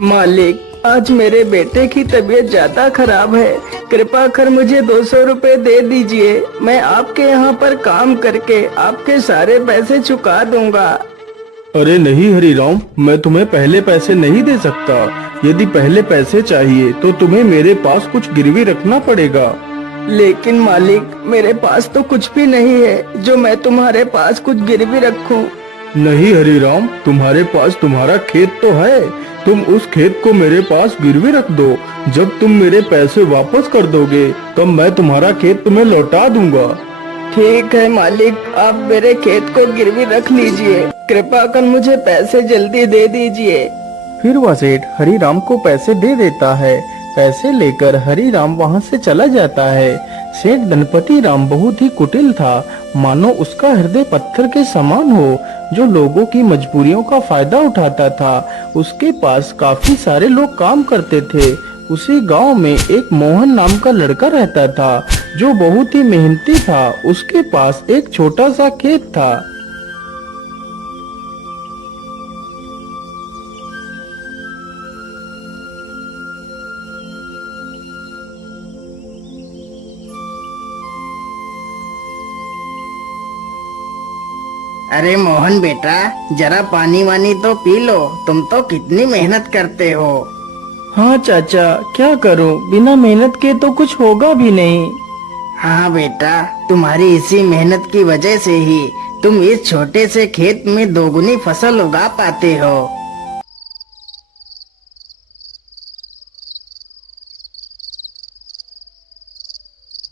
मालिक, आज मेरे बेटे की तबीयत ज्यादा खराब है। कृपा कर मुझे 200 रुपए दे दीजिए। मैं आपके यहाँ पर काम करके आपके सारे पैसे चुका दूंगा। अरे नहीं हरिराम, मैं तुम्हें पहले पैसे नहीं दे सकता। यदि पहले पैसे चाहिए तो तुम्हें मेरे पास कुछ गिरवी रखना पड़ेगा। लेकिन मालिक, मेरे पास तो कुछ भी नहीं है जो मैं तुम्हारे पास कुछ गिरवी रखूं। नहीं हरिराम, तुम्हारे पास तुम्हारा खेत तो है। तुम उस खेत को मेरे पास गिरवी रख दो। जब तुम मेरे पैसे वापस कर दोगे तब मैं तुम्हारा खेत तुम्हें लौटा दूंगा। ठीक है मालिक, आप मेरे खेत को गिरवी रख लीजिए। कृपा कर मुझे पैसे जल्दी दे दीजिए। फिर वह सेठ हरिराम को पैसे दे देता है। पैसे लेकर हरिराम वहाँ से चला जाता है। सेठ गणपति राम बहुत ही कुटिल था, मानो उसका हृदय पत्थर के समान हो, जो लोगों की मजबूरियों का फायदा उठाता था। उसके पास काफी सारे लोग काम करते थे। उसी गांव में एक मोहन नाम का लड़का रहता था, जो बहुत ही मेहनती था। उसके पास एक छोटा सा खेत था। अरे मोहन बेटा, जरा पानी वानी तो पी लो। तुम तो कितनी मेहनत करते हो। हाँ चाचा, क्या करूं, बिना मेहनत के तो कुछ होगा भी नहीं। हाँ बेटा, तुम्हारी इसी मेहनत की वजह से ही तुम इस छोटे से खेत में दोगुनी फसल उगा पाते हो।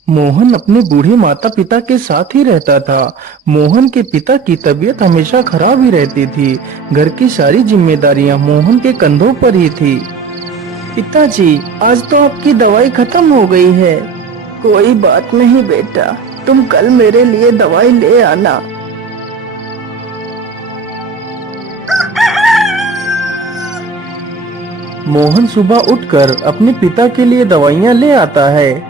मोहन अपने बूढ़े माता पिता के साथ ही रहता था। मोहन के पिता की तबीयत हमेशा खराब ही रहती थी। घर की सारी जिम्मेदारियां मोहन के कंधों पर ही थी। पिताजी, आज तो आपकी दवाई खत्म हो गई है। कोई बात नहीं बेटा, तुम कल मेरे लिए दवाई ले आना। मोहन सुबह उठकर अपने पिता के लिए दवाइयाँ ले आता है।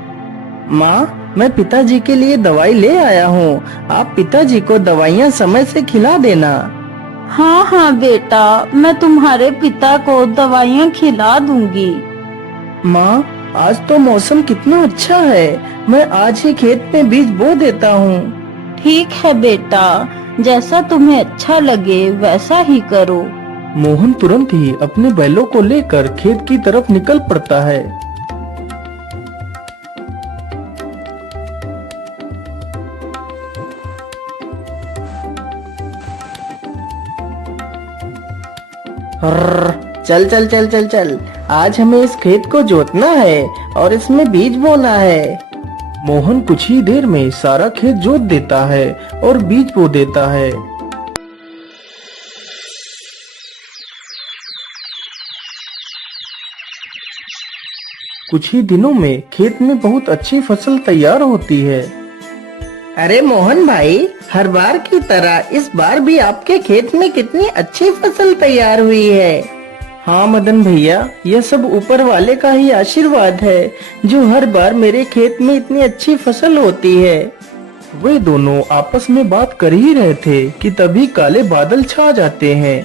माँ, मैं पिताजी के लिए दवाई ले आया हूँ। आप पिताजी को दवाइयाँ समय से खिला देना। हाँ हाँ बेटा, मैं तुम्हारे पिता को दवाइयाँ खिला दूंगी। माँ, आज तो मौसम कितना अच्छा है। मैं आज ही खेत में बीज बो देता हूँ। ठीक है बेटा, जैसा तुम्हें अच्छा लगे वैसा ही करो। मोहन तुरंत ही अपने बैलों को लेकर खेत की तरफ निकल पड़ता है। चल चल चल चल चल, आज हमें इस खेत को जोतना है और इसमें बीज बोना है। मोहन कुछ ही देर में सारा खेत जोत देता है और बीज बो देता है। कुछ ही दिनों में खेत में बहुत अच्छी फसल तैयार होती है। अरे मोहन भाई, हर बार की तरह इस बार भी आपके खेत में कितनी अच्छी फसल तैयार हुई है। हाँ मदन भैया, यह सब ऊपर वाले का ही आशीर्वाद है, जो हर बार मेरे खेत में इतनी अच्छी फसल होती है। वे दोनों आपस में बात कर ही रहे थे कि तभी काले बादल छा जाते हैं।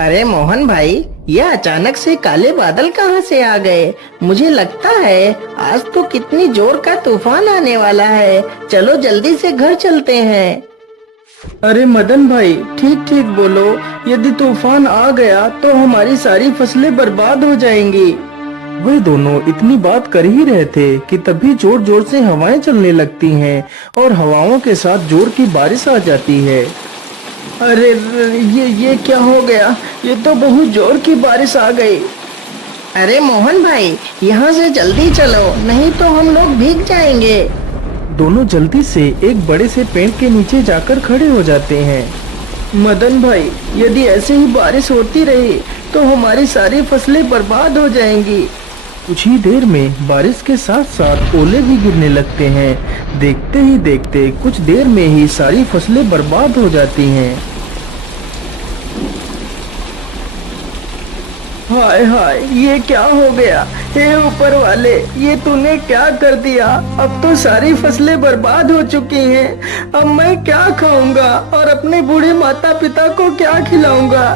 अरे मोहन भाई, यह अचानक से काले बादल कहाँ से आ गए। मुझे लगता है आज तो कितनी जोर का तूफान आने वाला है। चलो जल्दी से घर चलते हैं। अरे मदन भाई, ठीक ठीक बोलो। यदि तूफान आ गया तो हमारी सारी फसलें बर्बाद हो जाएंगी। वे दोनों इतनी बात कर ही रहे थे कि तभी जोर जोर से हवाएं चलने लगती हैं और हवाओं के साथ जोर की बारिश आ जाती है। अरे ये क्या हो गया। ये तो बहुत जोर की बारिश आ गई। अरे मोहन भाई, यहाँ से जल्दी चलो, नहीं तो हम लोग भीग जाएंगे। दोनों जल्दी से एक बड़े से पेड़ के नीचे जाकर खड़े हो जाते हैं। मदन भाई, यदि ऐसे ही बारिश होती रही तो हमारी सारी फसलें बर्बाद हो जाएंगी। कुछ ही देर में बारिश के साथ साथ ओले भी गिरने लगते हैं। देखते ही देखते कुछ देर में ही सारी फसलें बर्बाद हो जाती हैं। हाय हाय, ये क्या हो गया? हे ऊपर वाले, ये तूने क्या कर दिया? अब तो सारी फसलें बर्बाद हो चुकी हैं। अब मैं क्या खाऊंगा और अपने बूढ़े माता पिता को क्या खिलाऊंगा?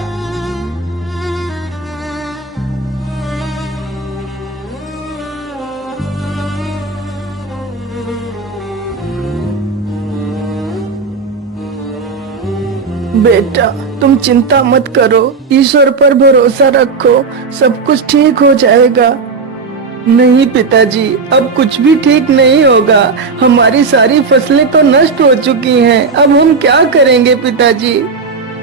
बेटा, तुम चिंता मत करो, ईश्वर पर भरोसा रखो, सब कुछ ठीक हो जाएगा। नहीं पिताजी, अब कुछ भी ठीक नहीं होगा। हमारी सारी फसलें तो नष्ट हो चुकी हैं। अब हम क्या करेंगे पिताजी?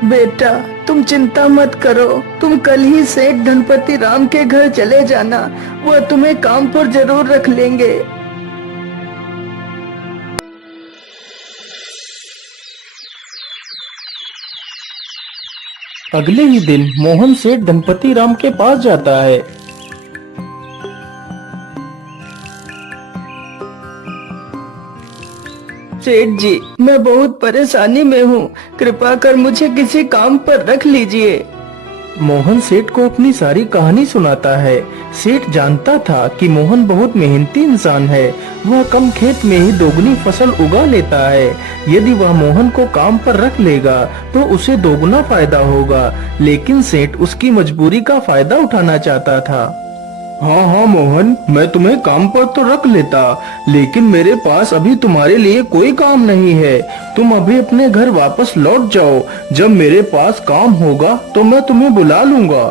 बेटा, तुम चिंता मत करो। तुम कल ही सेठ धनपति राम के घर चले जाना, वह तुम्हें काम पर जरूर रख लेंगे। अगले ही दिन मोहन सेठ धनपति राम के पास जाता है। सेठ जी, मैं बहुत परेशानी में हूँ, कृपा कर मुझे किसी काम पर रख लीजिए। मोहन सेठ को अपनी सारी कहानी सुनाता है। सेठ जानता था कि मोहन बहुत मेहनती इंसान है। वह कम खेत में ही दोगुनी फसल उगा लेता है। यदि वह मोहन को काम पर रख लेगा तो उसे दोगुना फायदा होगा। लेकिन सेठ उसकी मजबूरी का फायदा उठाना चाहता था। हाँ हाँ मोहन, मैं तुम्हें काम पर तो रख लेता, लेकिन मेरे पास अभी तुम्हारे लिए कोई काम नहीं है। तुम अभी अपने घर वापस लौट जाओ। जब मेरे पास काम होगा तो मैं तुम्हें बुला लूंगा।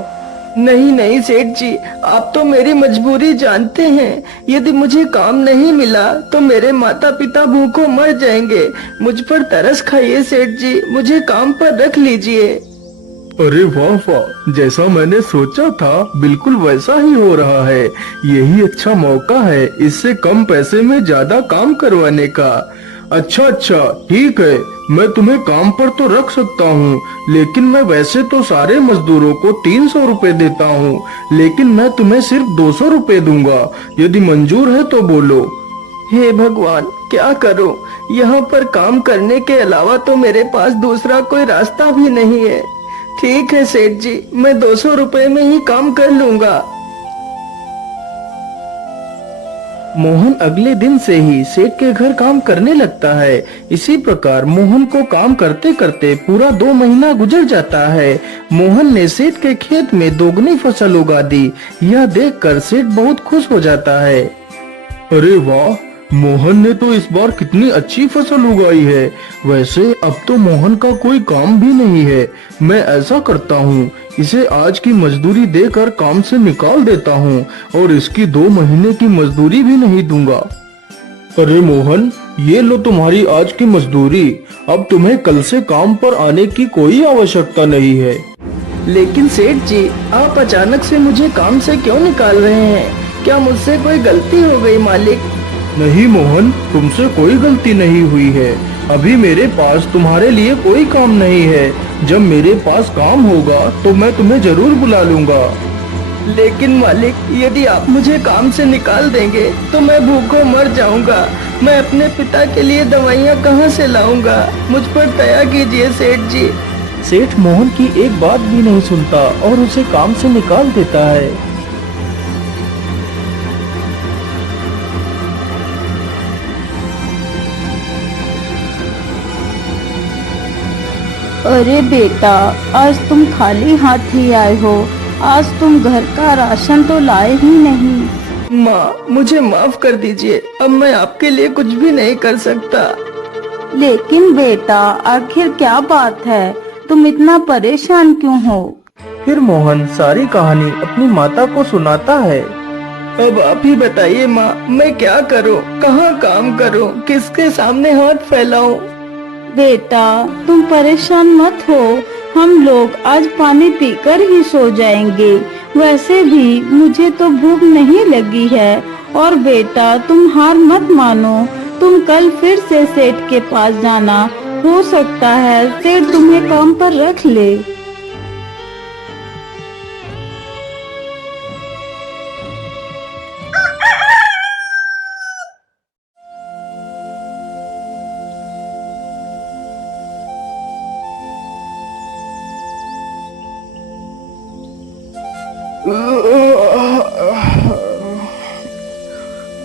नहीं नहीं सेठ जी, आप तो मेरी मजबूरी जानते हैं। यदि मुझे काम नहीं मिला तो मेरे माता पिता भूखों मर जाएंगे। मुझ पर तरस खाइए सेठ जी, मुझे काम पर रख लीजिए। अरे वाह वाह, जैसा मैंने सोचा था बिल्कुल वैसा ही हो रहा है। यही अच्छा मौका है इससे कम पैसे में ज्यादा काम करवाने का। अच्छा अच्छा, ठीक है, मैं तुम्हें काम पर तो रख सकता हूँ, लेकिन मैं वैसे तो सारे मजदूरों को 300 रुपए देता हूँ, लेकिन मैं तुम्हें सिर्फ 200 रुपए दूंगा। यदि मंजूर है तो बोलो। हे भगवान, क्या करूं? यहाँ पर काम करने के अलावा तो मेरे पास दूसरा कोई रास्ता भी नहीं है। ठीक है सेठ जी, मैं 200 रुपए में ही काम कर लूंगा। मोहन अगले दिन से ही सेठ के घर काम करने लगता है। इसी प्रकार मोहन को काम करते करते पूरा 2 महीना गुजर जाता है। मोहन ने सेठ के खेत में दोगुनी फसल उगा दी। यह देखकर सेठ बहुत खुश हो जाता है। अरे वाह, मोहन ने तो इस बार कितनी अच्छी फसल उगाई है। वैसे अब तो मोहन का कोई काम भी नहीं है। मैं ऐसा करता हूँ, इसे आज की मजदूरी देकर काम से निकाल देता हूँ और इसकी 2 महीने की मजदूरी भी नहीं दूंगा। अरे मोहन, ये लो तुम्हारी आज की मजदूरी। अब तुम्हें कल से काम पर आने की कोई आवश्यकता नहीं है। लेकिन सेठ जी, आप अचानक से मुझे काम से क्यों निकाल रहे हैं? क्या मुझसे कोई गलती हो गई मालिक? नहीं मोहन, तुमसे कोई गलती नहीं हुई है। अभी मेरे पास तुम्हारे लिए कोई काम नहीं है। जब मेरे पास काम होगा तो मैं तुम्हें जरूर बुला लूंगा। लेकिन मालिक, यदि आप मुझे काम से निकाल देंगे तो मैं भूखों मर जाऊंगा। मैं अपने पिता के लिए दवाइयाँ कहाँ से लाऊंगा? मुझ पर दया कीजिए सेठ जी। सेठ मोहन की एक बात भी नहीं सुनता और उसे काम से निकाल देता है। अरे बेटा, आज तुम खाली हाथ ही आए हो। आज तुम घर का राशन तो लाए ही नहीं। माँ, मुझे माफ कर दीजिए। अब मैं आपके लिए कुछ भी नहीं कर सकता। लेकिन बेटा, आखिर क्या बात है? तुम इतना परेशान क्यों हो? फिर मोहन सारी कहानी अपनी माता को सुनाता है। अब आप ही बताइए माँ, मैं क्या करूँ? कहाँ काम करूँ? किसके सामने हाथ फैलाऊं? बेटा, तुम परेशान मत हो। हम लोग आज पानी पीकर ही सो जाएंगे। वैसे भी मुझे तो भूख नहीं लगी है। और बेटा, तुम हार मत मानो। तुम कल फिर से सेठ के पास जाना। हो सकता है सेठ तुम्हें काम पर रख ले।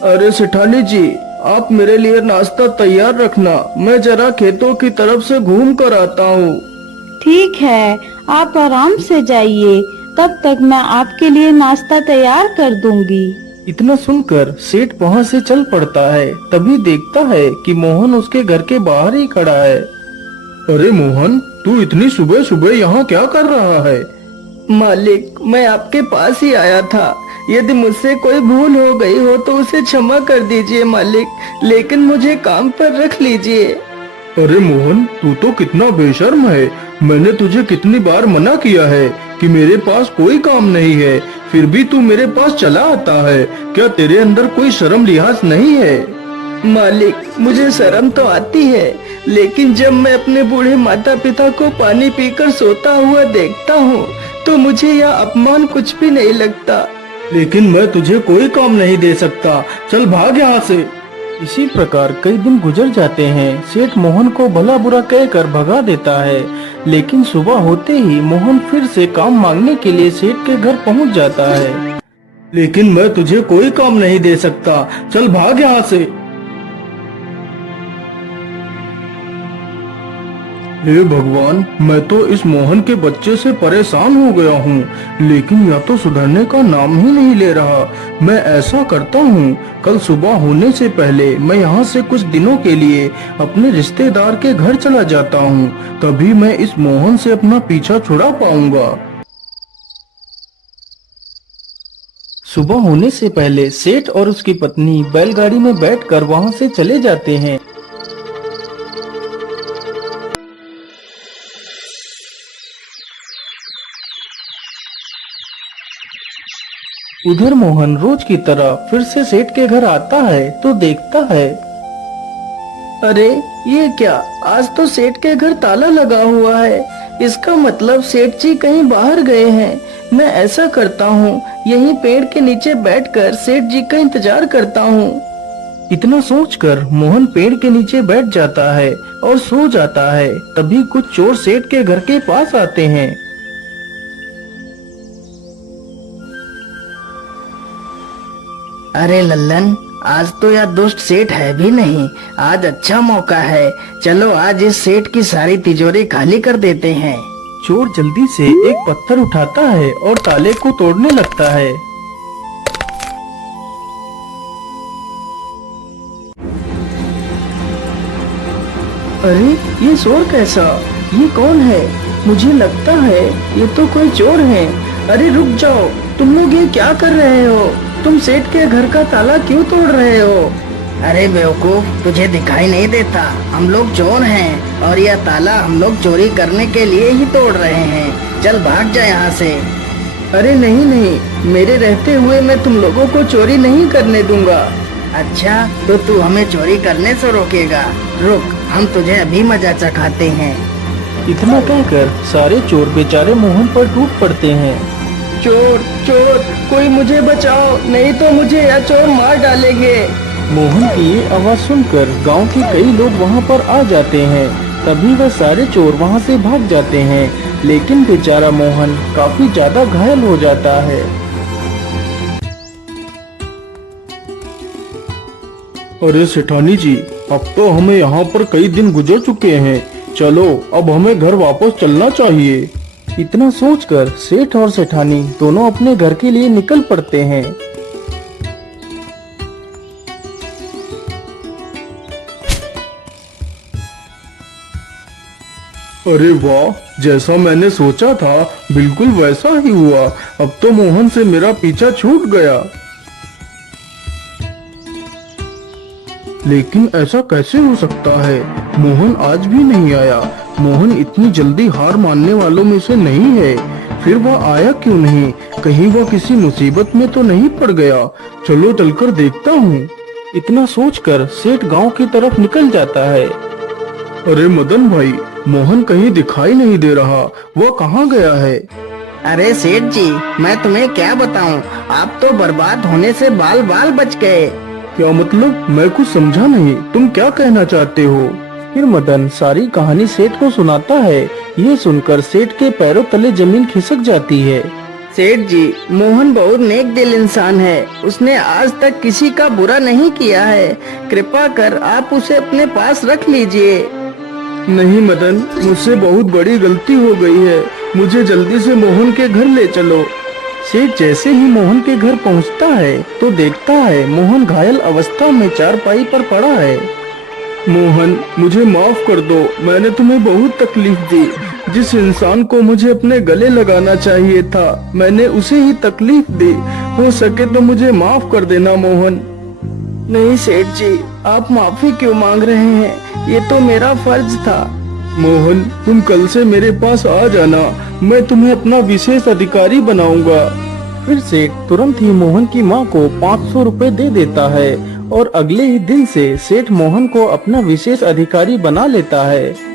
अरे सेठानी जी, आप मेरे लिए नाश्ता तैयार रखना, मैं जरा खेतों की तरफ से घूम कर आता हूँ। ठीक है, आप आराम से जाइए, तब तक मैं आपके लिए नाश्ता तैयार कर दूंगी। इतना सुनकर सेठ वहाँ से चल पड़ता है। तभी देखता है कि मोहन उसके घर के बाहर ही खड़ा है। अरे मोहन, तू इतनी सुबह सुबह यहाँ क्या कर रहा है? मालिक, मैं आपके पास ही आया था। यदि मुझसे कोई भूल हो गई हो तो उसे क्षमा कर दीजिए मालिक, लेकिन मुझे काम पर रख लीजिए। अरे मोहन, तू तो कितना बेशर्म है। मैंने तुझे कितनी बार मना किया है कि मेरे पास कोई काम नहीं है, फिर भी तू मेरे पास चला आता है। क्या तेरे अंदर कोई शर्म लिहाज नहीं है? मालिक, मुझे शर्म तो आती है, लेकिन जब मैं अपने बूढ़े माता पिता को पानी पीकर सोता हुआ देखता हूँ तो मुझे यह अपमान कुछ भी नहीं लगता। लेकिन मैं तुझे कोई काम नहीं दे सकता, चल भाग यहाँ से। इसी प्रकार कई दिन गुजर जाते हैं। सेठ मोहन को भला बुरा कहकर भगा देता है, लेकिन सुबह होते ही मोहन फिर से काम मांगने के लिए सेठ के घर पहुंच जाता है। लेकिन मैं तुझे कोई काम नहीं दे सकता, चल भाग यहाँ से। हे भगवान, मैं तो इस मोहन के बच्चे से परेशान हो गया हूँ, लेकिन यह तो सुधरने का नाम ही नहीं ले रहा। मैं ऐसा करता हूँ, कल सुबह होने से पहले मैं यहाँ से कुछ दिनों के लिए अपने रिश्तेदार के घर चला जाता हूँ, तभी मैं इस मोहन से अपना पीछा छुड़ा पाऊंगा। सुबह होने से पहले सेठ और उसकी पत्नी बैलगाड़ी में बैठकर वहाँ से चले जाते हैं। उधर मोहन रोज की तरह फिर से सेठ के घर आता है तो देखता है, अरे ये क्या, आज तो सेठ के घर ताला लगा हुआ है। इसका मतलब सेठ जी कहीं बाहर गए हैं। मैं ऐसा करता हूँ, यहीं पेड़ के नीचे बैठकर सेठ जी का इंतजार करता हूँ। इतना सोचकर मोहन पेड़ के नीचे बैठ जाता है और सो जाता है। तभी कुछ चोर सेठ के घर के पास आते हैं। अरे लल्लन, आज तो यह दुष्ट सेठ है भी नहीं। आज अच्छा मौका है, चलो आज इस सेठ की सारी तिजोरी खाली कर देते हैं। चोर जल्दी से एक पत्थर उठाता है और ताले को तोड़ने लगता है। अरे ये शोर कैसा? ये कौन है? मुझे लगता है ये तो कोई चोर है। अरे रुक जाओ, तुम लोग ये क्या कर रहे हो? तुम सेठ के घर का ताला क्यों तोड़ रहे हो? अरे बेवकूफ, तुझे दिखाई नहीं देता? हम लोग चोर हैं और यह ताला हम लोग चोरी करने के लिए ही तोड़ रहे हैं। चल भाग जा यहाँ से। अरे नहीं नहीं, मेरे रहते हुए मैं तुम लोगों को चोरी नहीं करने दूंगा। अच्छा, तो तू हमें चोरी करने से रोकेगा? रुक, हम तुझे अभी मजा चखाते हैं। इतना कहकर सारे चोर बेचारे मोहन पर टूट पड़ते हैं। चोर चोर, कोई मुझे बचाओ, नहीं तो मुझे यह चोर मार डालेंगे। मोहन की ये आवाज सुनकर गांव के कई लोग वहां पर आ जाते हैं। तभी वह सारे चोर वहां से भाग जाते हैं, लेकिन बेचारा मोहन काफी ज्यादा घायल हो जाता है। अरे सेठानी जी, अब तो हमें यहाँ पर कई दिन गुजर चुके हैं, चलो अब हमें घर वापस चलना चाहिए। इतना सोचकर सेठ और सेठानी दोनों अपने घर के लिए निकल पड़ते हैं। अरे वाह, जैसा मैंने सोचा था बिल्कुल वैसा ही हुआ। अब तो मोहन से मेरा पीछा छूट गया। लेकिन ऐसा कैसे हो सकता है? मोहन आज भी नहीं आया। मोहन इतनी जल्दी हार मानने वालों में से नहीं है। फिर वह आया क्यों नहीं? कहीं वह किसी मुसीबत में तो नहीं पड़ गया? चलो चलकर देखता हूँ। इतना सोचकर सेठ गांव की तरफ निकल जाता है। अरे मदन भाई, मोहन कहीं दिखाई नहीं दे रहा, वह कहाँ गया है? अरे सेठ जी, मैं तुम्हें क्या बताऊं, आप तो बर्बाद होने से बाल बाल बच गए। क्या मतलब? मैं कुछ समझा नहीं, तुम क्या कहना चाहते हो? फिर मदन सारी कहानी सेठ को सुनाता है। ये सुनकर सेठ के पैरों तले जमीन खिसक जाती है। सेठ जी, मोहन बहुत नेक दिल इंसान है। उसने आज तक किसी का बुरा नहीं किया है। कृपा कर आप उसे अपने पास रख लीजिए। नहीं मदन, मुझसे बहुत बड़ी गलती हो गई है। मुझे जल्दी से मोहन के घर ले चलो। सेठ जैसे ही मोहन के घर पहुंचता है तो देखता है मोहन घायल अवस्था में चारपाई पर पड़ा है। मोहन, मुझे माफ कर दो, मैंने तुम्हें बहुत तकलीफ दी। जिस इंसान को मुझे अपने गले लगाना चाहिए था, मैंने उसे ही तकलीफ दी। हो सके तो मुझे माफ कर देना मोहन। नहीं सेठ जी, आप माफी क्यों मांग रहे हैं? ये तो मेरा फर्ज था। मोहन, तुम कल से मेरे पास आ जाना, मैं तुम्हें अपना विशेष अधिकारी बनाऊंगा। फिर सेठ तुरंत ही मोहन की माँ को 500 रुपए दे देता है और अगले ही दिन से सेठ मोहन को अपना विशेष अधिकारी बना लेता है।